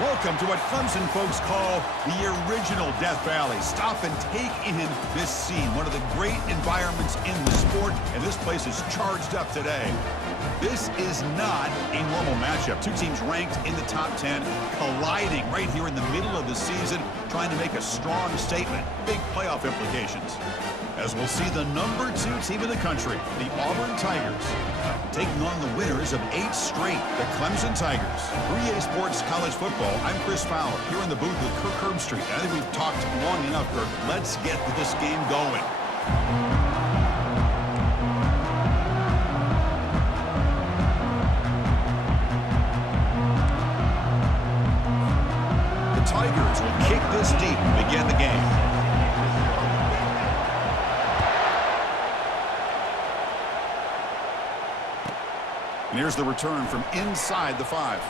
Welcome to what Clemson folks call the original Death Valley. Stop and take in this scene. One of the great environments in the sport, and this place is charged up today. This is not a normal matchup. Two teams ranked in the top 10, colliding right here in the middle of the season, trying to make a strong statement. Big playoff implications. As we'll see the number 2 team in the country, the Auburn Tigers, taking on the winners of 8 straight, the Clemson Tigers. 3A Sports College Football, I'm Chris Fowler, here in the booth with Kirk Herbstreit. I think we've talked long enough, Kirk. Let's get this game going. The Tigers will kick this deep and begin the game. And here's the return from inside the 5.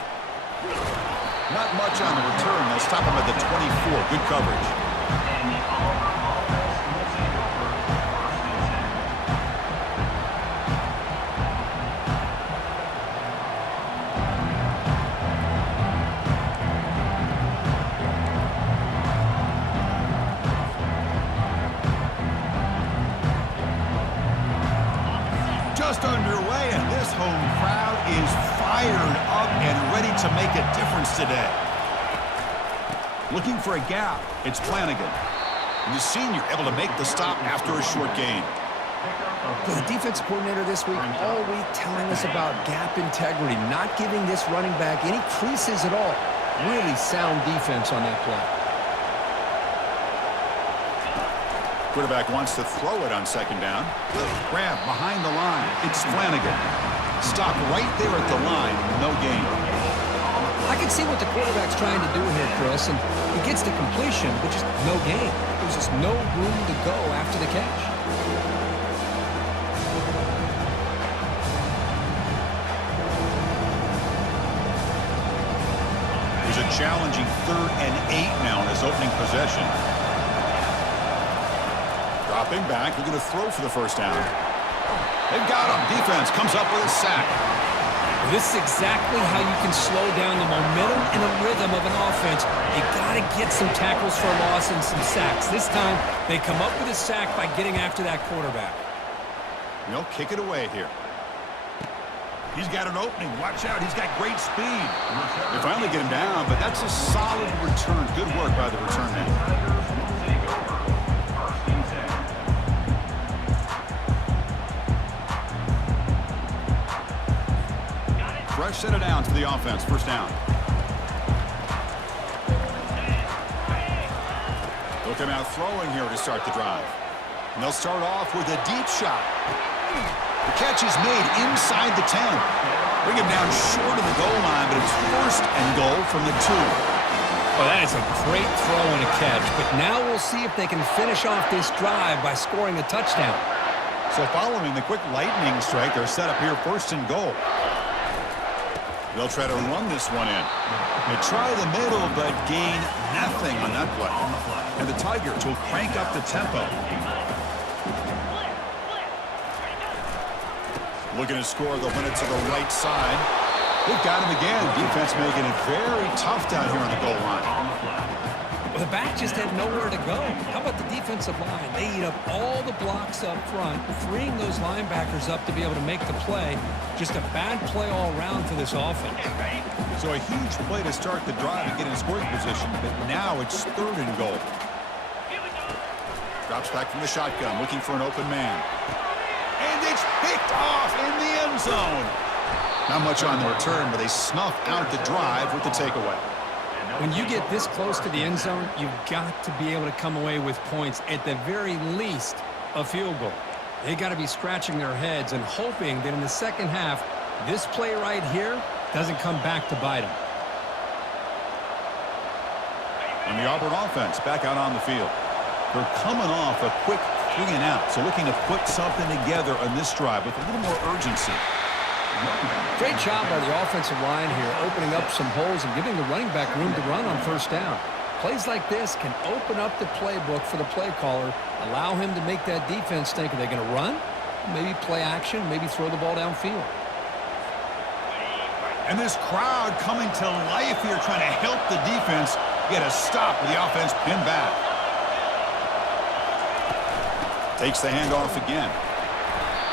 Not much on the return. They'll stop him at the 24. Good coverage. Just underway, and this home crowd is fired up and ready to make a difference today. Looking for a gap, it's Flanagan. And the senior able to make the stop after a short gain. The defense coordinator this week all week telling us about gap integrity, not giving this running back any creases at all. Really sound defense on that play. Quarterback wants to throw it on second down. Grab behind the line. It's Flanagan. Stop right there at the line. No gain. I can see what the quarterback's trying to do here, Chris, and he gets the completion, but just no gain. There's just no room to go after the catch. There's a challenging 3rd and 8 now in his opening possession. Dropping back, looking to throw for the first down. They've got him. Defense comes up with a sack. This is exactly how you can slow down the momentum and the rhythm of an offense. You got to get some tackles for loss and some sacks. This time, they come up with a sack by getting after that quarterback. They'll kick it away here. He's got an opening. Watch out. He's got great speed. They finally get him down, but that's a solid return. Good work by the return man. Fresh set of downs for the offense. First down. They'll come out throwing here to start the drive. And they'll start off with a deep shot. The catch is made inside the 10. Bring him down short of the goal line, but it's 1st and goal from the 2. Well, that is a great throw and a catch. But now we'll see if they can finish off this drive by scoring a touchdown. So following the quick lightning strike, they're set up here 1st and goal. They'll try to run this one in. They try the middle, but gain nothing on that play. And the Tigers will crank up the tempo. Looking to score, they'll win it to the right side. They've got him again. Defense making it very tough down here on the goal line. Well, the back just had nowhere to go. How about the defensive line? They eat up all the blocks up front, freeing those linebackers up to be able to make the play. Just a bad play all around for this offense. So a huge play to start the drive and get in scoring position, but now it's 3rd and goal. Drops back from the shotgun, looking for an open man. And it's picked off in the end zone. Not much on the return, but they snuff out the drive with the takeaway. When you get this close to the end zone, you've got to be able to come away with points, at the very least, a field goal. They got to be scratching their heads and hoping that in the second half, this play right here doesn't come back to bite them. And the Auburn offense back out on the field. They're coming off a quick 3 and out, so looking to put something together on this drive with a little more urgency. Great job by the offensive line here, opening up some holes and giving the running back room to run on 1st down. Plays like this can open up the playbook for the play caller, allow him to make that defense think, are they going to run? Maybe play action, maybe throw the ball downfield. And this crowd coming to life here, trying to help the defense get a stop with the offense pinned back. Takes the handoff again.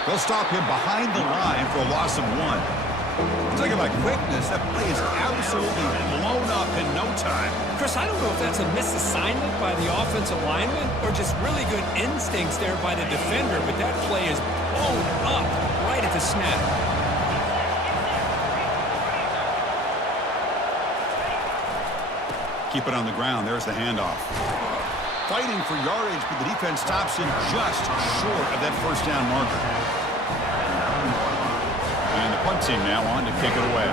They'll stop him behind the line for a loss of 1. Talking about quickness, that play is absolutely blown up in no time. Chris, I don't know if that's a misassignment by the offensive lineman or just really good instincts there by the defender, but that play is blown up right at the snap. Keep it on the ground. There's the handoff. Fighting for yardage, but the defense stops him just short of that first down marker. And the punt team now on to kick it away.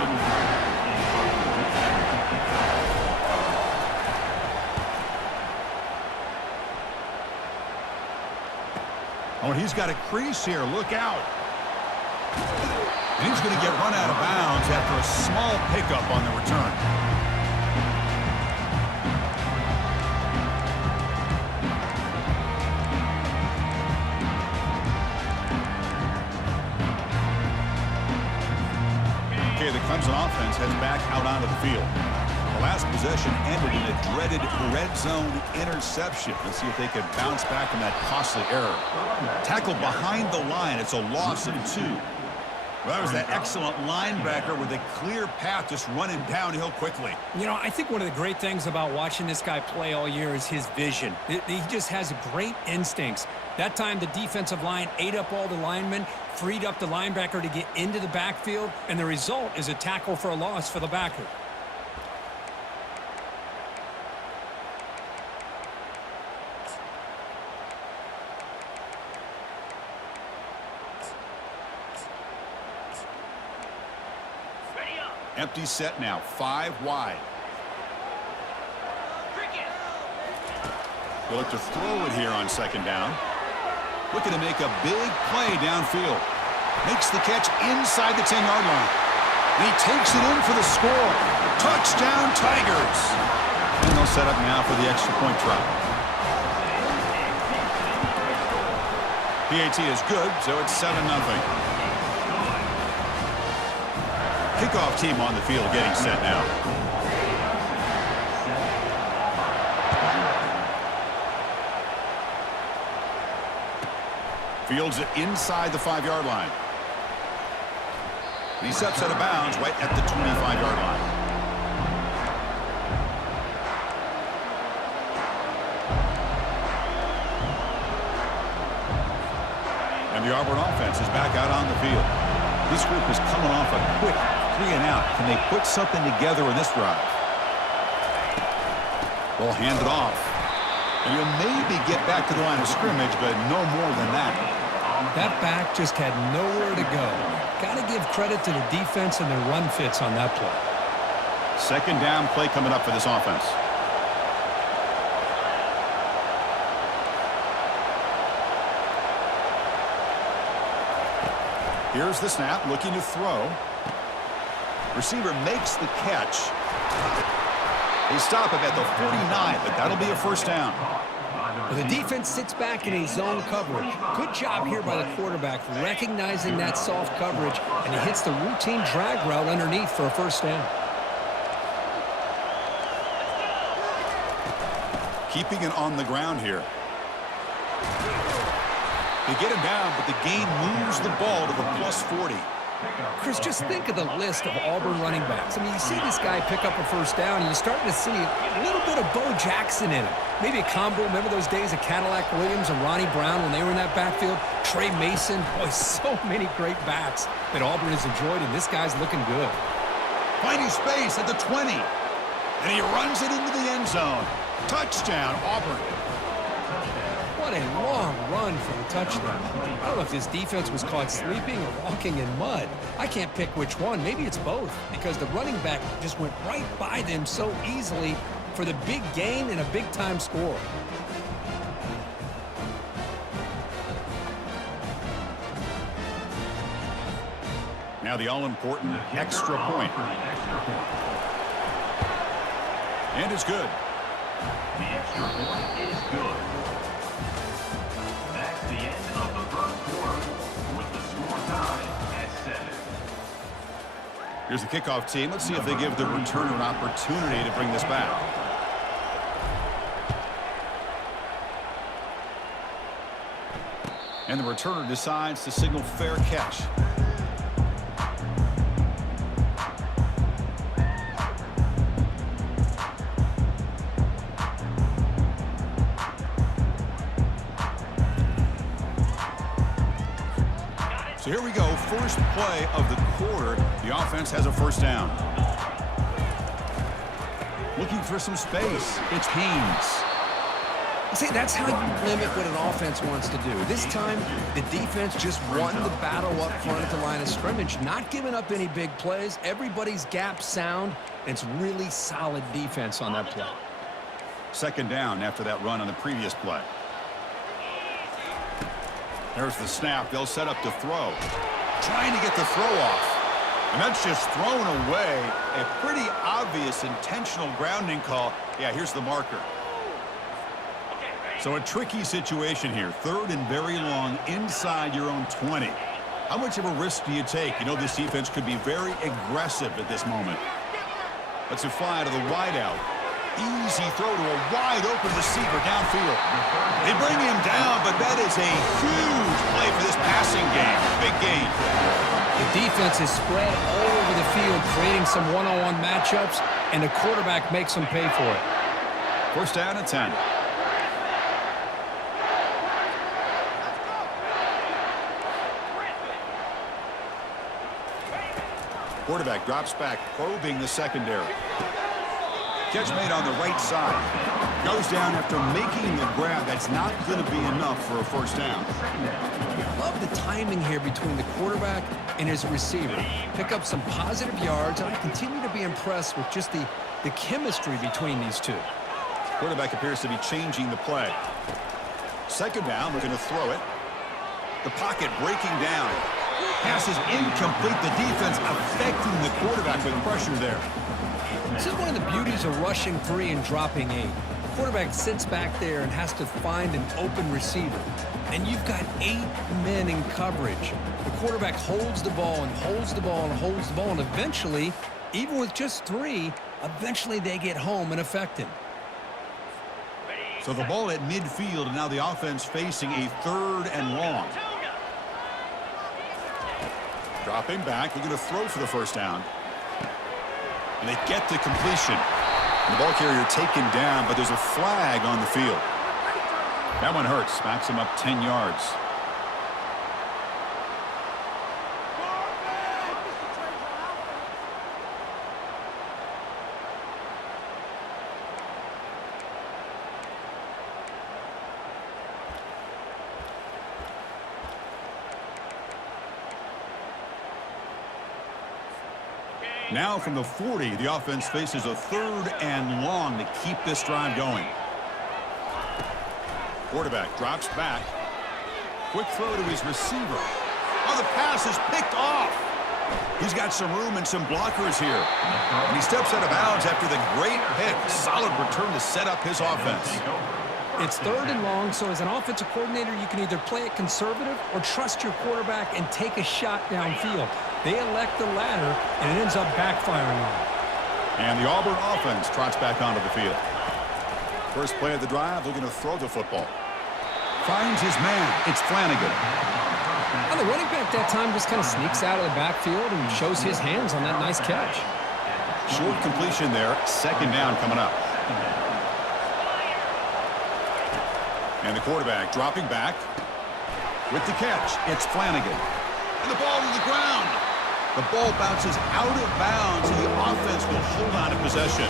Oh, and he's got a crease here. Look out. And he's going to get run out of bounds after a small pickup on the return. The Clemson offense heads back out onto the field. The last possession ended in a dreaded red zone interception. Let's see if they can bounce back from that costly error. Tackled behind the line. It's a loss of 2. Well, that was that excellent linebacker with a clear path just running downhill quickly. You know, I think one of the great things about watching this guy play all year is his vision. He just has great instincts. That time the defensive line ate up all the linemen, freed up the linebacker to get into the backfield, and the result is a tackle for a loss for the backer. Empty set now, 5 wide. He'll look to throw it here on second down. Looking to make a big play downfield. Makes the catch inside the 10-yard line. And he takes it in for the score. Touchdown, Tigers. And they'll set up now for the extra point try. PAT is good, so it's 7-0. Kickoff team on the field getting set now. Fields it inside the 5-yard line. And he steps out of bounds right at the 25-yard line. And the Auburn offense is back out on the field. This group is coming off a quick 3-and-out. Can they put something together in this drive? They'll hand it off. And you'll maybe get back to the line of scrimmage, but no more than that. That back just had nowhere to go. Got to give credit to the defense and their run fits on that play. Second down play coming up for this offense. Here's the snap, looking to throw. Receiver makes the catch. They stop him at the 49, but that'll be a first down. Well, the defense sits back in a zone coverage. Good job here by the quarterback, recognizing that soft coverage, and he hits the routine drag route underneath for a first down. Keeping it on the ground here. They get him down, but the gain moves the ball to the +40. Chris, just think of the list of Auburn running backs. I mean, you see this guy pick up a first down, and you're starting to see a little bit of Bo Jackson in him. Maybe a combo. Remember those days of Cadillac Williams and Ronnie Brown when they were in that backfield? Trey Mason. Boy, so many great backs that Auburn has enjoyed, and this guy's looking good. Finding space at the 20. And he runs it into the end zone. Touchdown, Auburn. What a long run for the touchdown. I don't know if this defense was caught sleeping or walking in mud. I can't pick which one. Maybe it's both, because the running back just went right by them so easily for the big gain and a big-time score. Now the all-important extra point. And it's good. The extra point is good. That's the end of the first quarter, with the score tied at 7. Here's the kickoff team. Let's see if they give the returner an opportunity to bring this back. And the returner decides to signal fair catch. So here we go, first play of the quarter. The offense has a first down. Looking for some space. It's Haynes. See, that's how you limit what an offense wants to do. This time, the defense just won the battle up front at the line of scrimmage, not giving up any big plays. Everybody's gap sound. It's really solid defense on that play. Second down after that run on the previous play. There's the snap. They'll set up to throw. Trying to get the throw off. And that's just thrown away. A pretty obvious intentional grounding call. Yeah, here's the marker. So a tricky situation here. Third and very long inside your own 20. How much of a risk do you take? You know this defense could be very aggressive at this moment. Let's fly to the wideout. Easy throw to a wide-open receiver downfield. They bring him down, but that is a huge play for this passing game. Big gain. The defense is spread all over the field, creating some one-on-one matchups, and the quarterback makes them pay for it. First down and 10. Quarterback drops back, probing the secondary. Catch made on the right side. Goes down after making the grab. That's not going to be enough for a first down. Love the timing here between the quarterback and his receiver. Pick up some positive yards, and I continue to be impressed with just the chemistry between these two. Quarterback appears to be changing the play. Second down, we're going to throw it. The pocket breaking down. Pass is incomplete. The defense affecting the quarterback with pressure there. This is one of the beauties of rushing 3 and dropping 8. The quarterback sits back there and has to find an open receiver. And you've got 8 men in coverage. The quarterback holds the ball and holds the ball and holds the ball. And eventually, even with just 3, eventually they get home and affect him. So the ball at midfield, and now the offense facing a third and long. Dropping back, they're going to throw for the first down. And they get the completion. And the ball carrier taken down, but there's a flag on the field. That one hurts. Backs him up 10 yards. Now from the 40, the offense faces a third and long to keep this drive going. Quarterback drops back. Quick throw to his receiver. Oh, the pass is picked off. He's got some room and some blockers here. And he steps out of bounds after the great pick. Solid return to set up his offense. It's third and long, so as an offensive coordinator, you can either play it conservative or trust your quarterback and take a shot downfield. They elect the latter, and it ends up backfiring on them. And the Auburn offense trots back onto the field. First play of the drive, they're going to throw the football. Finds his man. It's Flanagan. Now the running back that time just kind of sneaks out of the backfield and shows his hands on that nice catch. Short completion there. Second down coming up. And the quarterback dropping back with the catch. It's Flanagan. And the ball to the ground. The ball bounces out of bounds, and the offense will hold on to possession.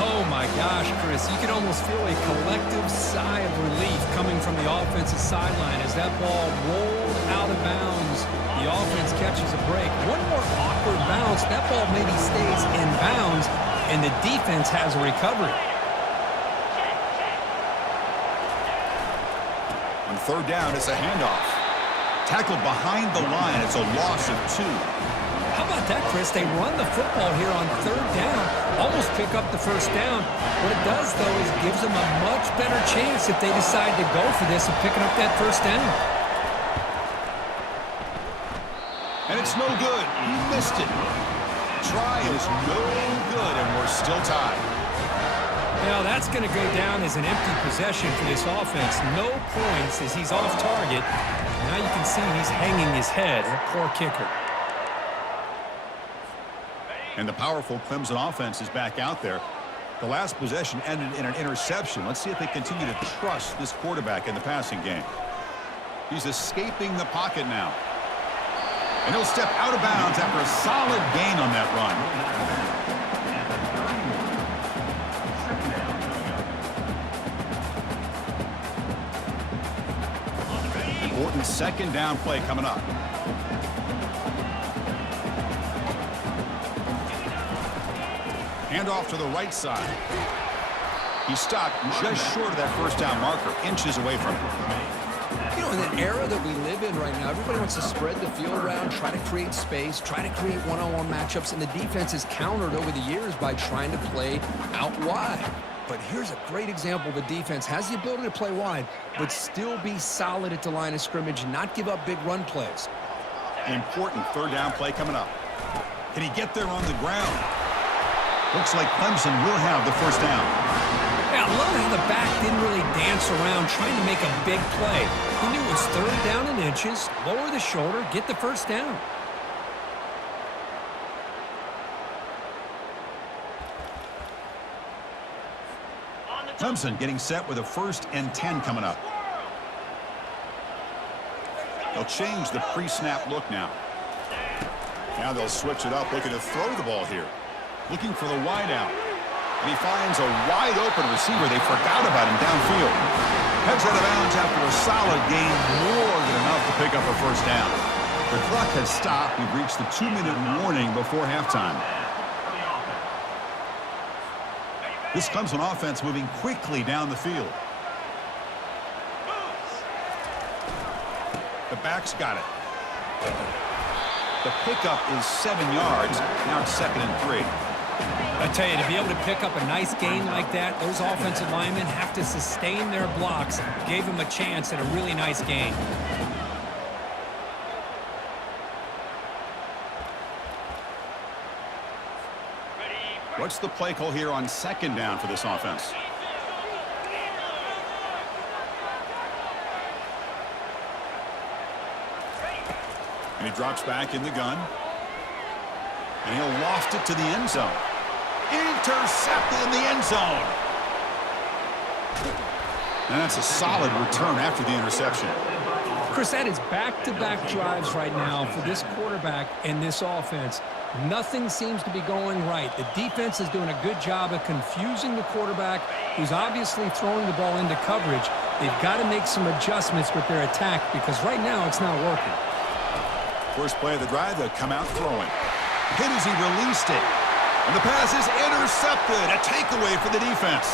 Oh, my gosh, Chris. You can almost feel a collective sigh of relief coming from the offensive sideline as that ball rolled out of bounds. The offense catches a break. One more awkward bounce. That ball maybe stays in bounds, and the defense has a recovery. On third down, it's a handoff. Tackled behind the line. It's a loss of 2. How about that, Chris? They run the football here on third down, almost pick up the first down. What it does, though, is gives them a much better chance if they decide to go for this of picking up that first down. And it's no good. He missed it. try is no good, and we're still tied. Well, that's going to go down as an empty possession for this offense. No points as he's off target. Now you can see he's hanging his head. A poor kicker. And the powerful Clemson offense is back out there. The last possession ended in an interception. Let's see if they continue to trust this quarterback in the passing game. He's escaping the pocket now. And he'll step out of bounds after a solid gain on that run. Important second down play coming up. Hand off to the right side. He stopped just short of that first down marker, inches away from it. You know, in the era that we live in right now, everybody wants to spread the field around, try to create space, try to create one-on-one matchups, and the defense is countered over the years by trying to play out wide. But here's a great example. The defense has the ability to play wide, but still be solid at the line of scrimmage, not give up big run plays. Important third down play coming up. Can he get there on the ground? Looks like Clemson will have the first down. Yeah, I love how the back didn't really dance around trying to make a big play. He knew it was third down in inches, lower the shoulder, get the first down. Clemson getting set with a 1st and 10 coming up. They'll change the pre-snap look now. Now they'll switch it up, looking to throw the ball here. Looking for the wide out. And he finds a wide open receiver. They forgot about him downfield. Heads out of bounds after a solid gain, more than enough to pick up a first down. The clock has stopped. We've reached the 2-minute warning before halftime. This Clemson offense moving quickly down the field. The back's got it. The pickup is 7 yards. Now it's 2nd and 3. I tell you, to be able to pick up a nice gain like that, those offensive linemen have to sustain their blocks. Gave him a chance at a really nice gain. What's the play call here on 2nd down for this offense? And he drops back in the gun. And he'll loft it to the end zone. Intercepted in the end zone. And that's a solid return after the interception. Chris, that is back-to-back drives right now for this quarterback and this offense. Nothing seems to be going right. The defense is doing a good job of confusing the quarterback, who's obviously throwing the ball into coverage. They've got to make some adjustments with their attack because right now it's not working. First play of the drive, they'll come out throwing. Hit as he released it. And the pass is intercepted. A takeaway for the defense.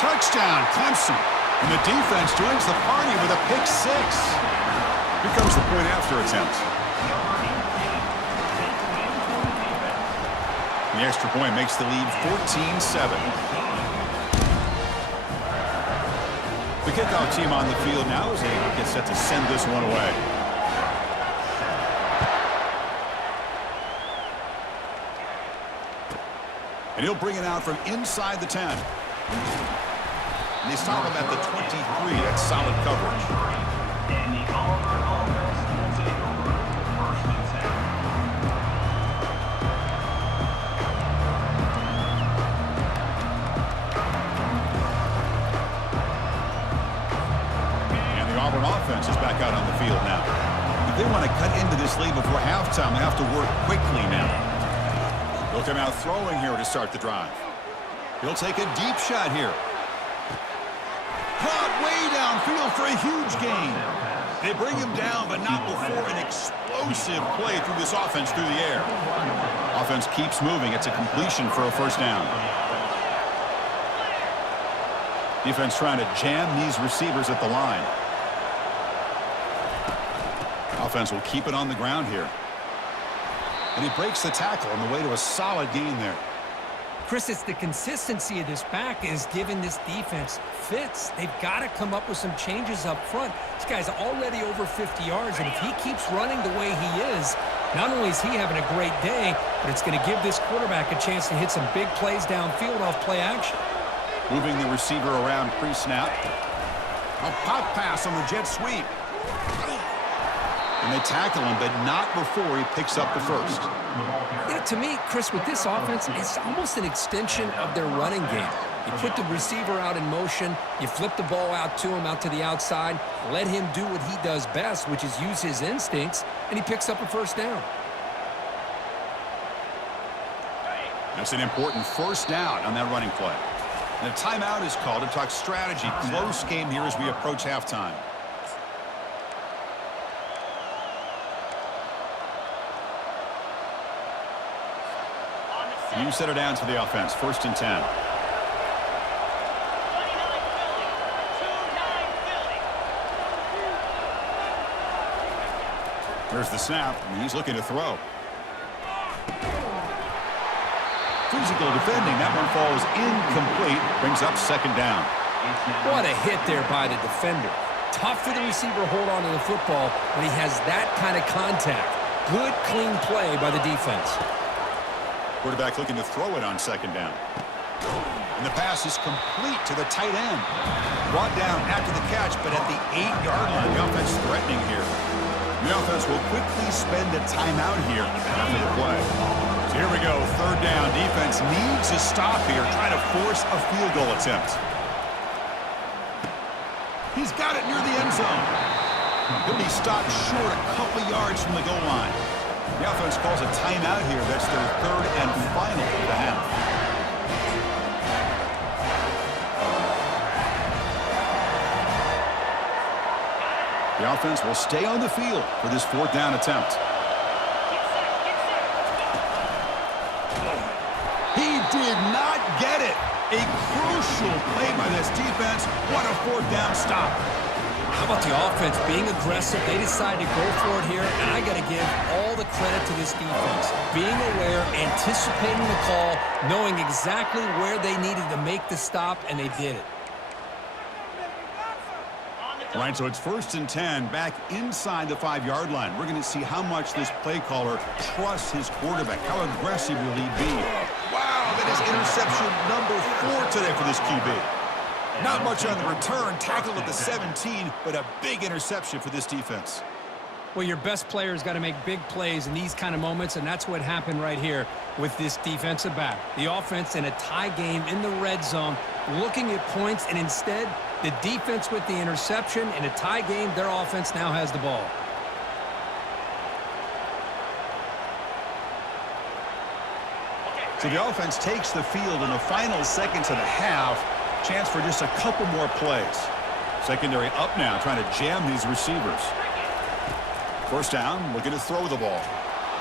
Touchdown, Clemson. And the defense joins the party with a pick 6. Here comes the point after attempt. The extra point makes the lead 14-7. The kickoff team on the field now as they get set to send this one away. And he'll bring it out from inside the 10. And they stop him at the 23. That's solid coverage. And the Auburn offense will take over 1st and 10. And the Auburn offense is back out on the field now. If they want to cut into this lead before halftime, they have to work quickly now. He'll come out throwing here to start the drive. He'll take a deep shot here. Caught way downfield for a huge gain. They bring him down, but not before an explosive play through this offense through the air. Offense keeps moving. It's a completion for a first down. Defense trying to jam these receivers at the line. Offense will keep it on the ground here. And he breaks the tackle on the way to a solid gain there. Chris, it's the consistency of this back is giving this defense fits. They've got to come up with some changes up front. This guy's already over 50 yards, and if he keeps running the way he is, Not only is he having a great day, but it's going to give this quarterback a chance to hit some big plays downfield off play action. Moving the receiver around pre-snap. A pop pass on the jet sweep. And they tackle him, but not before he picks up the first. Yeah, to me, Chris, with this offense, it's almost an extension of their running game. You put the receiver out in motion, you flip the ball out to him, out to the outside, let him do what he does best, which is use his instincts, and he picks up a first down. That's an important first down on that running play. And a timeout is called to talk strategy. Close game here as we approach halftime. You set it down to the offense. 1st and 10. There's the snap, and he's looking to throw. Physical defending. That one falls incomplete. Brings up 2nd down. What a hit there by the defender. Tough for the receiver to hold on to the football when he has that kind of contact. Good, clean play by the defense. Quarterback looking to throw it on 2nd down. And the pass is complete to the tight end. Brought down after the catch, but at the 8-yard line. The offense threatening here. The offense will quickly spend a timeout here after the play. So here we go, 3rd down. Defense needs a stop here, trying to force a field goal attempt. He's got it near the end zone. He'll be stopped short a couple yards from the goal line. The offense calls a timeout here. That's their 3rd and final of the half. The offense will stay on the field for this 4th down attempt. He did not get it. A crucial play by this defense. What a 4th down stop. How about the offense being aggressive? They decide to go for it here, and I got to give all the credit to this defense. Being aware, anticipating the call, knowing exactly where they needed to make the stop, and they did it. All right, so it's 1st and 10 back inside the 5-yard line. We're going to see how much this play caller trusts his quarterback. How aggressive will he be? Wow, that is interception number 4 today for this QB. Not much on the return, tackled at the 17, but a big interception for this defense. Well, your best player's got to make big plays in these kind of moments, and that's what happened right here with this defensive back. The offense in a tie game in the red zone, looking at points, and instead, the defense with the interception. In a tie game, their offense now has the ball. So the offense takes the field in the final seconds of the half. Chance for just a couple more plays. Secondary up now, trying to jam these receivers. 1st down, looking to throw the ball.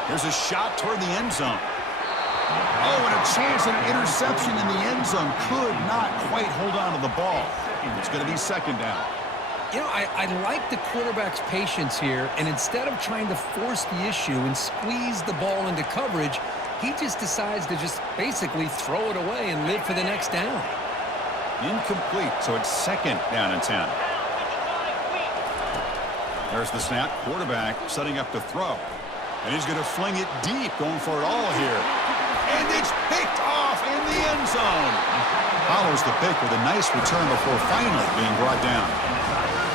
Here's a shot toward the end zone. Oh, and a chance, an interception in the end zone. Could not quite hold on to the ball. It's going to be 2nd down. You know, I like the quarterback's patience here, and instead of trying to force the issue and squeeze the ball into coverage, he just decides to just basically throw it away and live for the next down. Incomplete, so it's 2nd down and 10. There's the snap. Quarterback setting up to throw. And he's going to fling it deep, going for it all here. And it's picked off in the end zone. Follows the pick with a nice return before finally being brought down.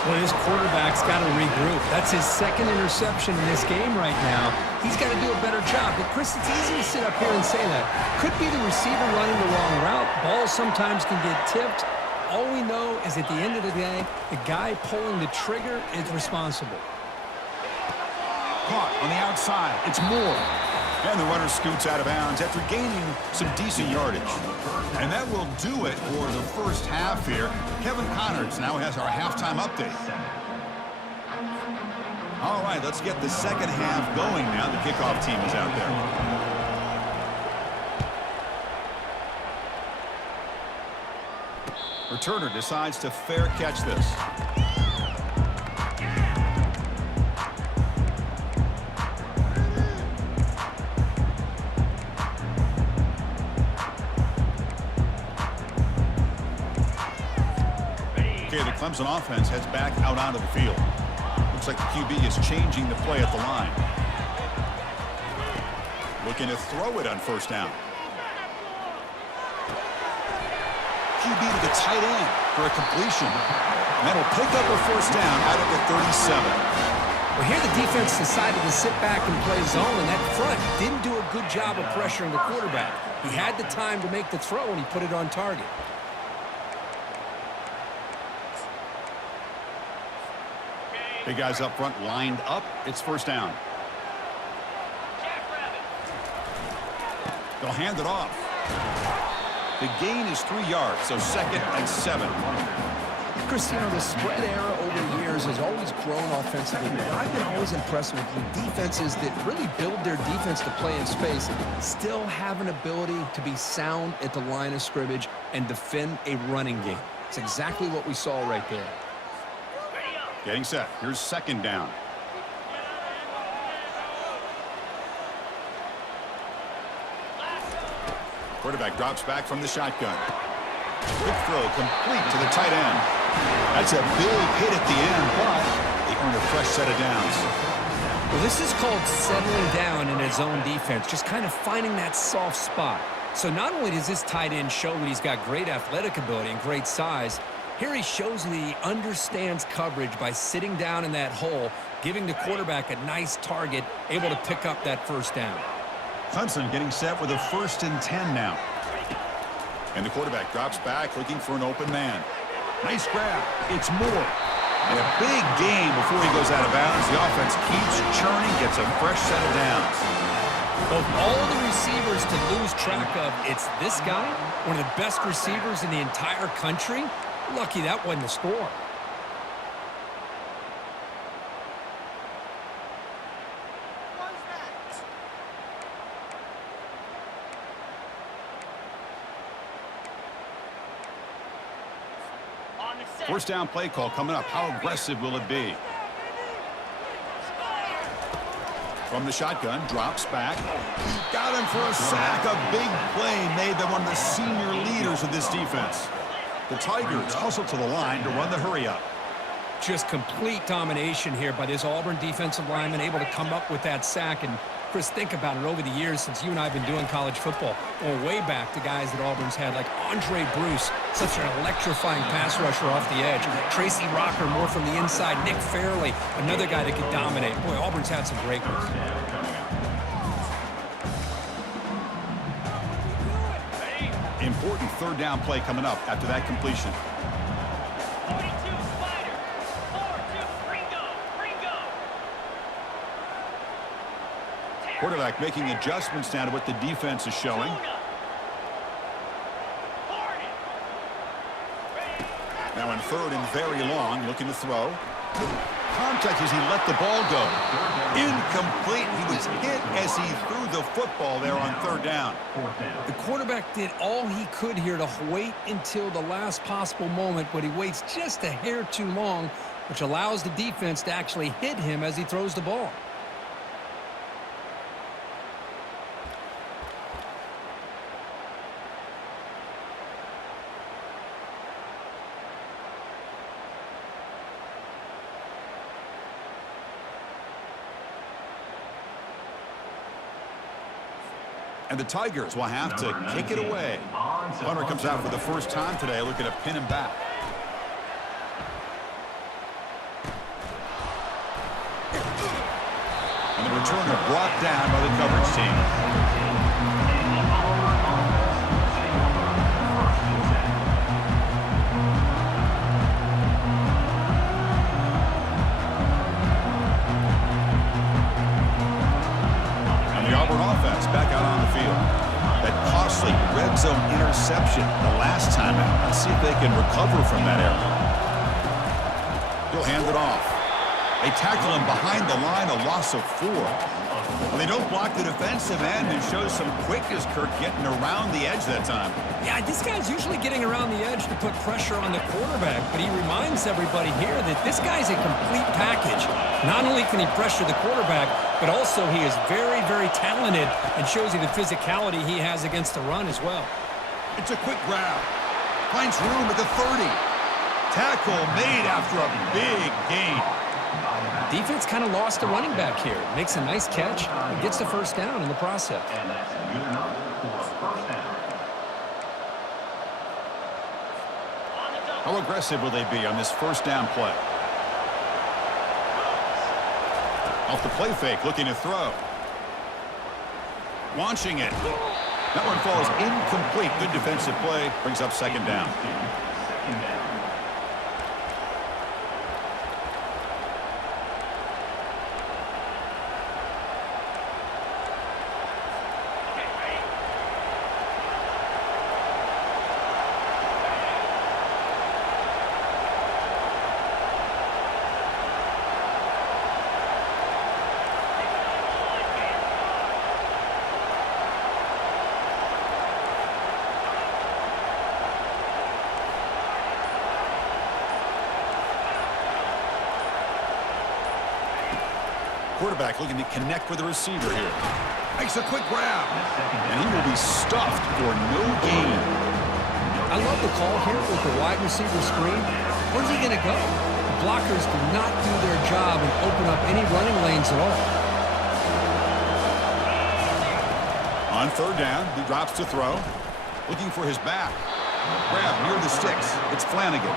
Well, his quarterback's got to regroup. That's his 2nd interception in this game right now. He's got to do a better job. But, Chris, it's easy to sit up here and say that. Could be the receiver running the wrong route. Balls sometimes can get tipped. All we know is at the end of the day, the guy pulling the trigger is responsible. Caught on the outside. It's Moore. And the runner scoots out of bounds after gaining some decent yardage. And that will do it for the first half here. Kevin Connors now has our halftime update. All right, let's get the 2nd half going now. The kickoff team is out there. Returner decides to fair catch this. Okay, the Clemson offense heads back out onto the field. Looks like the QB is changing the play at the line. Looking to throw it on first down. QB to the tight end for a completion. And that'll pick up a first down out of the 37. Well, here the defense decided to sit back and play zone, and that front didn't do a good job of pressuring the quarterback. He had the time to make the throw, and he put it on target. Big guys up front lined up. It's first down. They'll hand it off. The gain is 3 yards, so 2nd and 7. Chris, you know, the spread era over the years has always grown offensively, but I've been always impressed with the defenses that really build their defense to play in space, still have an ability to be sound at the line of scrimmage and defend a running game. It's exactly what we saw right there. Getting set. Here's 2nd down. Quarterback drops back from the shotgun. Quick throw complete to the tight end. That's a big hit at the end, but they earn a fresh set of downs. Well, this is called settling down in his own defense, just kind of finding that soft spot. So not only does this tight end show that he's got great athletic ability and great size, here he shows that he understands coverage by sitting down in that hole, giving the quarterback a nice target, able to pick up that first down. Clemson getting set with a 1st and 10 now. And the quarterback drops back looking for an open man. Nice grab. It's Moore. And a big gain before he goes out of bounds. The offense keeps churning, gets a fresh set of downs. Of all the receivers to lose track of, it's this guy, one of the best receivers in the entire country. Lucky that wasn't a score. First down play call coming up. How aggressive will it be? From the shotgun, drops back. Got him for a sack. A big play made by one of the senior leaders of this defense. The Tigers hustle to the line to run the hurry up. Just complete domination here by this Auburn defensive lineman, able to come up with that sack. And Chris, think about it, over the years since you and I have been doing college football, going way back to guys that Auburn's had, like Andre Bruce, such an electrifying pass rusher off the edge. Tracy Rocker, more from the inside. Nick Fairley, another guy that could dominate. Boy, Auburn's had some great ones. Important 3rd down play coming up after that completion. Quarterback making adjustments now to what the defense is showing. Now in 3rd and very long, looking to throw. Contact as he let the ball go. Incomplete. He was hit as he threw the football there on 3rd down. The quarterback did all he could here to wait until the last possible moment, but he waits just a hair too long, which allows the defense to actually hit him as he throws the ball. And the Tigers will have to kick it away. Hunter comes out for the first time today, looking to pin him back. And the returner brought down by the coverage team. Red zone interception the last time out. Let's see if they can recover from that error. He'll hand it off. They tackle him behind the line, a loss of 4. Well, they don't block the defensive end and shows some quickness, Kirk, getting around the edge that time. Yeah, this guy's usually getting around the edge to put pressure on the quarterback, but he reminds everybody here that this guy's a complete package. Not only can he pressure the quarterback, but also he is very, very talented and shows you the physicality he has against the run as well. It's a quick grab. Finds room at the 30. Tackle made after a big gain. Defense kind of lost a running back here. Makes a nice catch and gets the first down in the process. And that's good enough for a first down. How aggressive will they be on this first down play? Off the play fake, looking to throw. Launching it. That one falls incomplete. Good defensive play. Brings up second down. Second down. Quarterback looking to connect with the receiver here. Makes a quick grab. And he will be stuffed for no gain. I love the call here with the wide receiver screen. Where's he going to go? The blockers do not do their job and open up any running lanes at all. On third down, he drops to throw. Looking for his back. Grab near the sticks. It's Flanagan.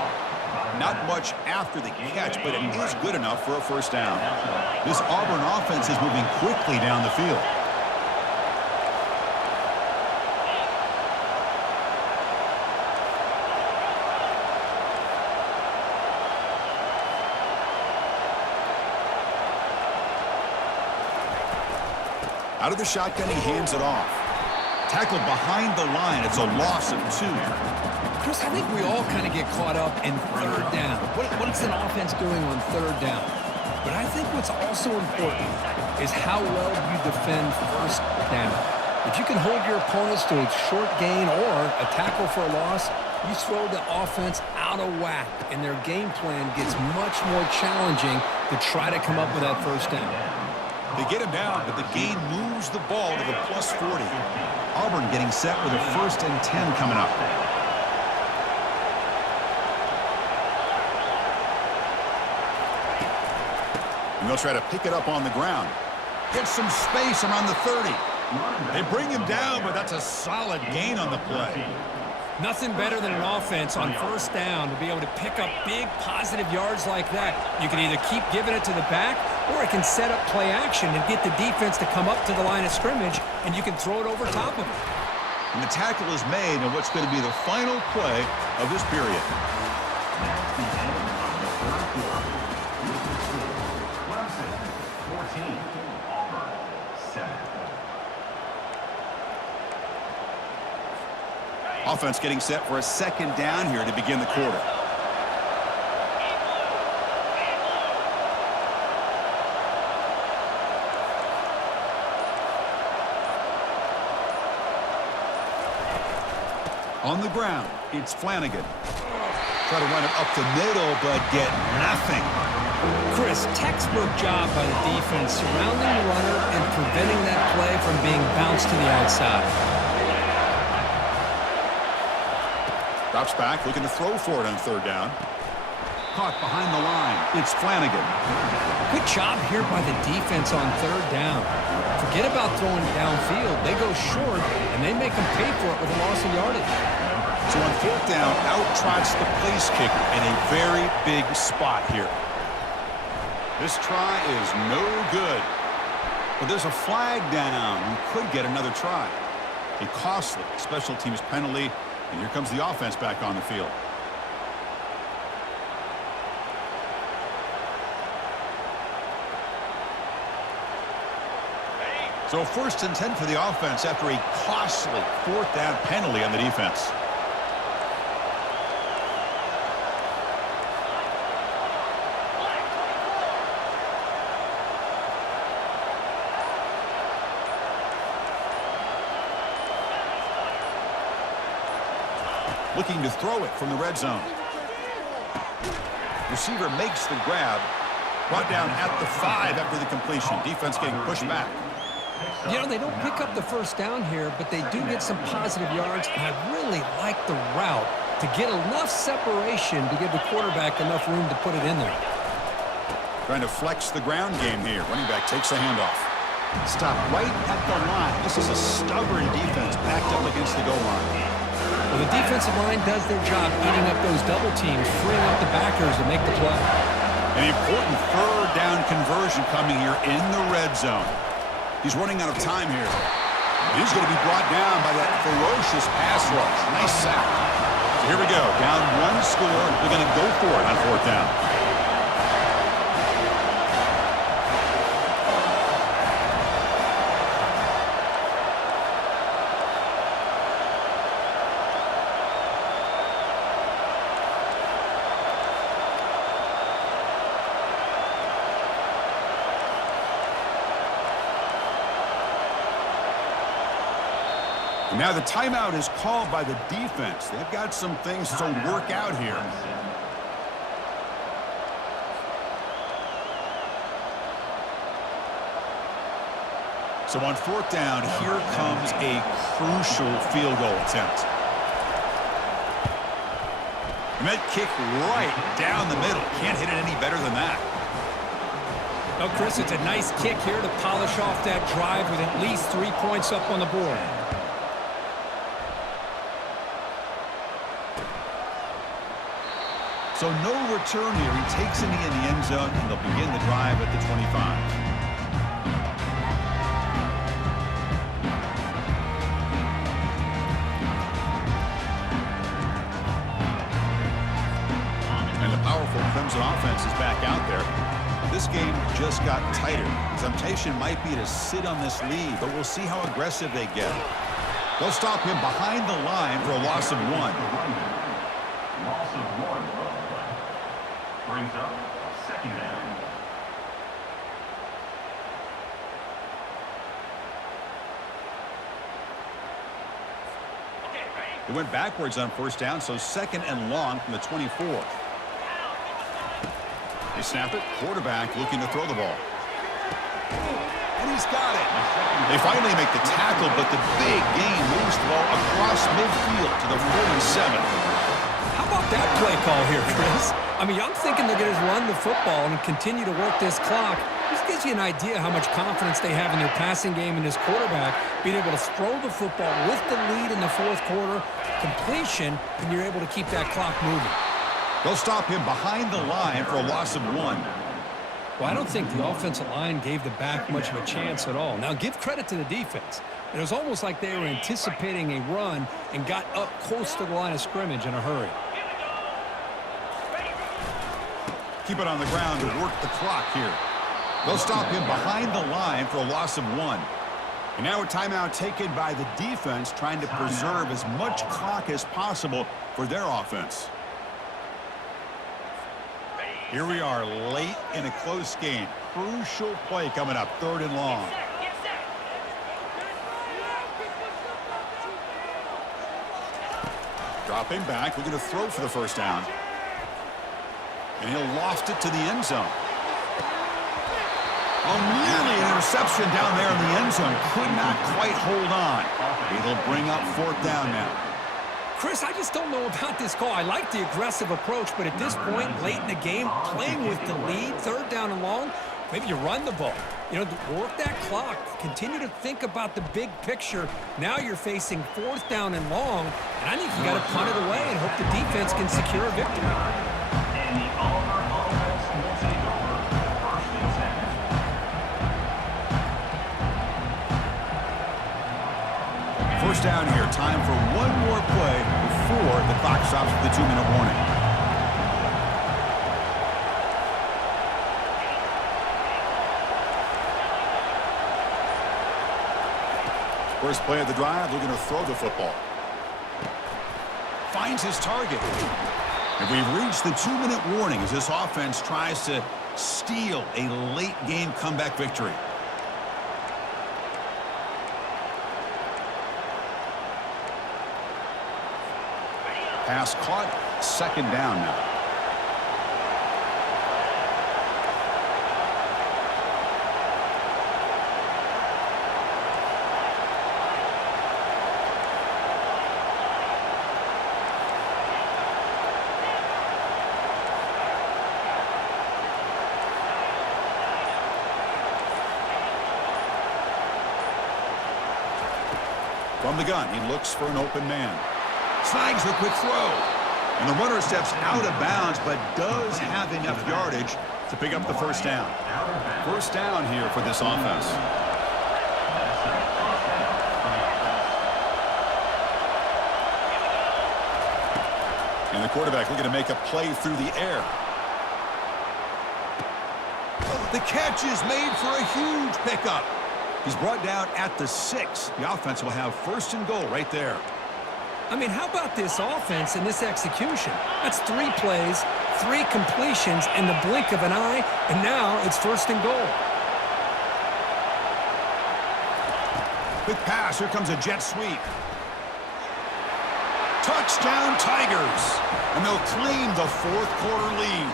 Not much after the catch, but it is good enough for a first down. This Auburn offense is moving quickly down the field. Out of the shotgun, he hands it off. Tackled behind the line. It's a loss of 2. Chris, I think we all kind of get caught up in third down. What's an offense doing on third down? But I think what's also important is how well you defend first down. If you can hold your opponents to a short gain or a tackle for a loss, you throw the offense out of whack, and their game plan gets much more challenging to try to come up with that first down. They get him down, but the gain moves the ball to the plus 40. Auburn getting set with a 1st and 10 coming up. And they'll try to pick it up on the ground. Get some space around the 30. They bring him down, but that's a solid gain on the play. Nothing better than an offense on first down to be able to pick up big positive yards like that. You can either keep giving it to the back, or it can set up play action and get the defense to come up to the line of scrimmage, and you can throw it over top of it. And the tackle is made on what's going to be the final play of this period. That's the end of the third quarter. Clemson 14, Auburn 7. Offense getting set for a second down here to begin the quarter. On the ground, it's Flanagan. Try to run it up the middle, but get nothing. Chris, textbook job by the defense surrounding the runner and preventing that play from being bounced to the outside. Drops back, looking to throw for it on third down. Caught behind the line. It's Flanagan. Good job here by the defense on third down. Forget about throwing downfield. They go short, and they make them pay for it with a loss of yardage. So on fourth down, out trots the place kicker in a very big spot here. This try is no good. But there's a flag down. We could get another try. A costly special teams penalty. And here comes the offense back on the field. So 1st and 10 for the offense after a costly 4th down penalty on the defense. Looking to throw it from the red zone. Receiver makes the grab. Brought down at the 5 after the completion. Defense getting pushed back. You know, they don't pick up the first down here, but they do get some positive yards, and I really like the route to get enough separation to give the quarterback enough room to put it in there. Trying to flex the ground game here. Running back takes the handoff. Stop right at the line. This is a stubborn defense backed up against the goal line. Well, the defensive line does their job eating up those double teams, freeing up the backers to make the play. An important third down conversion coming here in the red zone. He's running out of time here. He's going to be brought down by that ferocious pass rush. Nice sack. So here we go. Down one score. They're going to go for it on fourth down. Now the timeout is called by the defense. They've got some things to work out here. So on fourth down, here comes a crucial field goal attempt. And that kick right down the middle. Can't hit it any better than that. Oh, Chris, it's a nice kick here to polish off that drive with at least 3 points up on the board. So no return here. He takes it in the end zone, and they'll begin the drive at the 25. And the powerful Clemson offense is back out there. This game just got tighter. The temptation might be to sit on this lead, but we'll see how aggressive they get. They'll stop him behind the line for a loss of 1. Loss of 1 brings up second down. They went backwards on first down, so second and long from the 24. They snap it. Quarterback looking to throw the ball. And he's got it. They finally make the tackle, but the big gain moves the ball across midfield to the 47. How about that play call here, Chris? I mean, I'm thinking they're going to run the football and continue to work this clock. This gives you an idea how much confidence they have in their passing game and this quarterback being able to throw the football with the lead in the fourth quarter, completion, and you're able to keep that clock moving. They'll stop him behind the line for a loss of 1. Well, I don't think the offensive line gave the back much of a chance at all. Now, give credit to the defense. It was almost like they were anticipating a run and got up close to the line of scrimmage in a hurry. Keep it on the ground to work the clock here. They'll stop him behind the line for a loss of 1. And now a timeout taken by the defense, trying to preserve as much clock as possible for their offense. Here we are late in a close game. Crucial play coming up, third and long. Dropping back, looking to throw for the first down. And he'll loft it to the end zone. Oh, nearly an interception down there in the end zone. Could not quite hold on. It'll bring up fourth down now. Chris, I just don't know about this call. I like the aggressive approach, but at this point, late in the game, playing with the lead, third down and long, maybe you run the ball. You know, work that clock. Continue to think about the big picture. Now you're facing fourth down and long, and I think you got to punt it away and hope the defense can secure a victory. And the Auburn offense will take over first and 10. First down here. Time for one more play before the clock stops with the 2-minute warning. First play of the drive, looking to throw the football. Finds his target. And we've reached the 2-minute warning as this offense tries to steal a late-game comeback victory. Pass caught, second down now. From the gun, he looks for an open man. Snags the quick throw. And the runner steps out of bounds, but does have enough yardage to pick up the first down. First down here for this offense. And the quarterback looking to make a play through the air. The catch is made for a huge pickup. He's brought down at the 6. The offense will have first and goal right there. I mean, how about this offense and this execution? That's 3 plays, 3 completions in the blink of an eye, and now it's first and goal. Quick pass. Here comes a jet sweep. Touchdown, Tigers. And they'll claim the fourth quarter lead.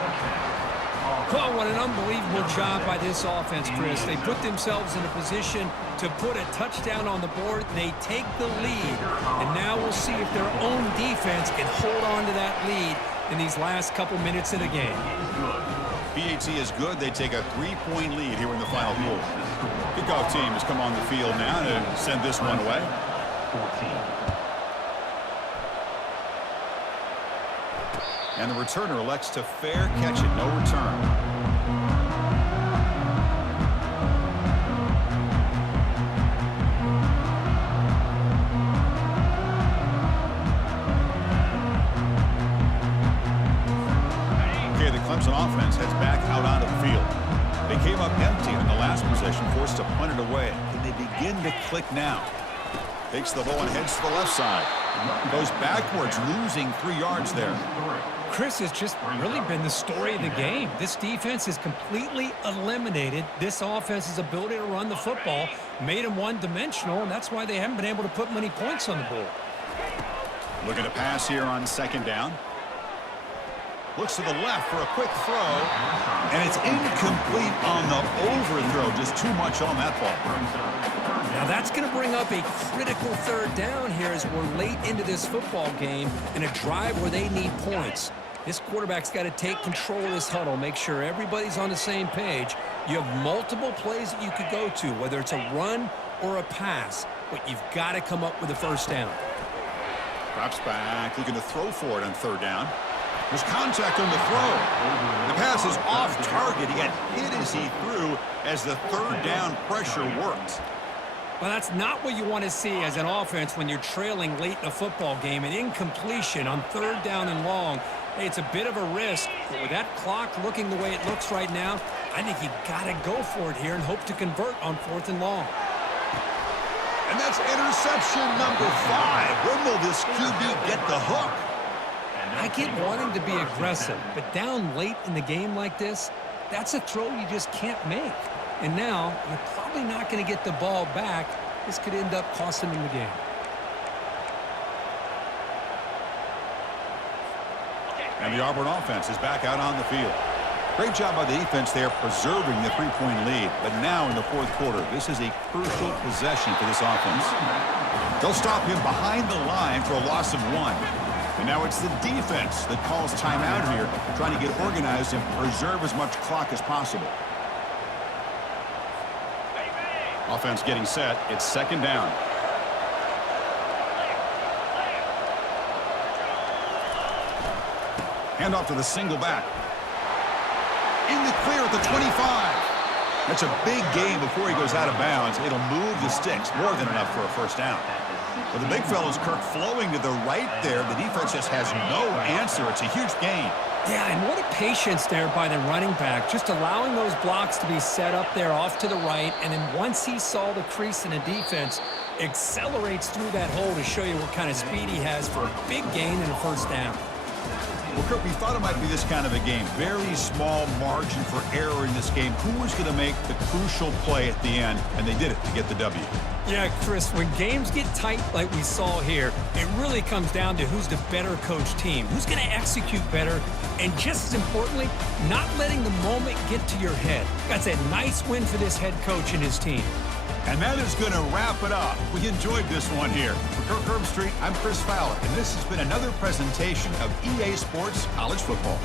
Oh, what an unbelievable job by this offense, Chris. They put themselves in a position to put a touchdown on the board. They take the lead, and now we'll see if their own defense can hold on to that lead in these last couple minutes of the game. BAT is good. They take a 3-point lead here in the final quarter. Kickoff team has come on the field now to send this one away. 14. And the returner elects to fair catch it. No return. Okay, the Clemson offense heads back out onto the field. They came up empty on the last possession, forced to punt it away. Can they begin to click now? Takes the ball and heads to the left side. Goes backwards, losing 3 yards there. Chris, has just really been the story of the game. This defense has completely eliminated this offense's ability to run the football, made them one-dimensional, and that's why they haven't been able to put many points on the board. Looking to pass here on second down. Looks to the left for a quick throw, and it's incomplete on the overthrow. Just too much on that ball. Now that's going to bring up a critical third down here as we're late into this football game in a drive where they need points. This quarterback's got to take control of this huddle, make sure everybody's on the same page. You have multiple plays that you could go to, whether it's a run or a pass, but you've got to come up with a first down. Drops back, looking to throw for it on third down. There's contact on the throw. The pass is off target. He got hit as he threw as the third down pressure worked. Well, that's not what you want to see as an offense when you're trailing late in a football game. An incompletion on third down and long. Hey, it's a bit of a risk, but with that clock looking the way it looks right now, I think you got to go for it here and hope to convert on fourth and long. And that's interception number 5. When will this QB get the hook? I get wanting to be aggressive, but down late in the game like this, that's a throw you just can't make. And now, you're probably not going to get the ball back. This could end up costing him the game. And the Auburn offense is back out on the field. Great job by the defense there preserving the 3-point lead. But now in the fourth quarter, this is a crucial possession for this offense. They'll stop him behind the line for a loss of 1. And now it's the defense that calls timeout here, trying to get organized and preserve as much clock as possible. Offense getting set. It's second down. Hand off to the single back. In the clear at the 25. That's a big gain before he goes out of bounds. It'll move the sticks. More than enough for a first down. But the big fellow's Kirk flowing to the right there. The defense just has no answer. It's a huge gain. Yeah, and what a patience there by the running back, just allowing those blocks to be set up there off to the right, and then once he saw the crease in the defense, accelerates through that hole to show you what kind of speed he has for a big gain and a first down. Well, Kirk, we thought it might be this kind of a game. Very small margin for error in this game. Who was going to make the crucial play at the end? And they did it to get the W. Yeah, Chris, when games get tight like we saw here, it really comes down to who's the better coached team, who's going to execute better, and just as importantly, not letting the moment get to your head. That's a nice win for this head coach and his team. And that is going to wrap it up. We enjoyed this one here. For Kirk Herbstreit, I'm Chris Fowler, and this has been another presentation of EA Sports College Football.